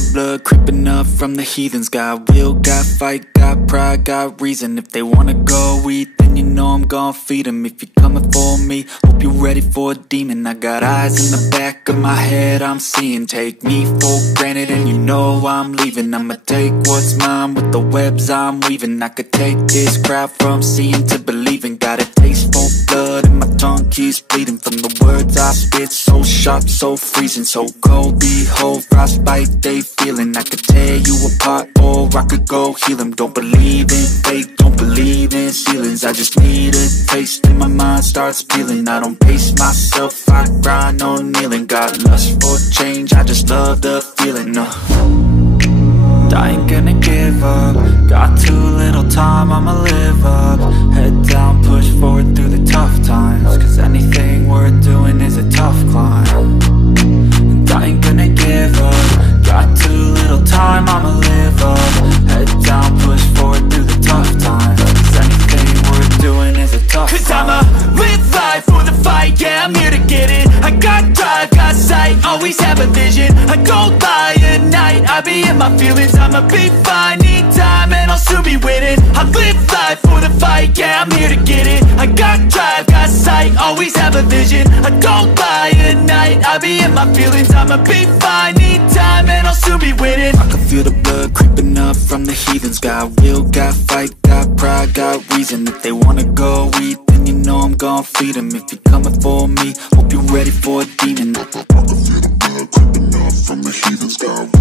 the blood creeping up from the heathens. Got will, got fight, got pride, got reason. If they wanna go eat, then you know I'm gon' feed them. If you're coming for me, hope you're ready for a demon. I got eyes in the back of my head, I'm seeing. Take me for granted and you know I'm leaving. I'ma take what's mine with the webs I'm weaving. I could take this crowd from seeing to believing. Got a taste for blood and my tongue keeps bleeding from the words I spit. So sharp, so freezing, so cold. Behold, frostbite they feeling. I could tear you apart or I could go heal them. Don't believe in fate, don't believe in ceilings. I just need a taste and my mind starts peeling. I don't pace myself, I grind on kneeling. Got lust for change, I just love the feeling. I ain't gonna give up. Got too little time, I'ma live up. Head down, push forward through the tough times. Cause anything worth doing is a tough climb. And I ain't gonna give up. Got too little time, I'ma live up. Head down, push forward through the tough times. Cause anything worth doing is a tough climb. Cause I'ma live life for the fight, yeah, I'm here to get it. I got drive, got sight, always have a vision. I don't lie at night, I be in my feelings. I'ma be fine, need time and I'll soon be winning. I live life for the fight, yeah, I'm here to get it. I got drive, got sight, always have a vision. I don't lie at night, I be in my feelings. I'ma be fine, need time and I'll soon be winning. I can feel the blood creeping up from the heathens. Got will, got fight, got pride, got reason. If they wanna go eat, then you know I'm gon' feed them. If you're coming for me, hope you're ready for a demon. I can feel the blood creeping up from the heathens. Got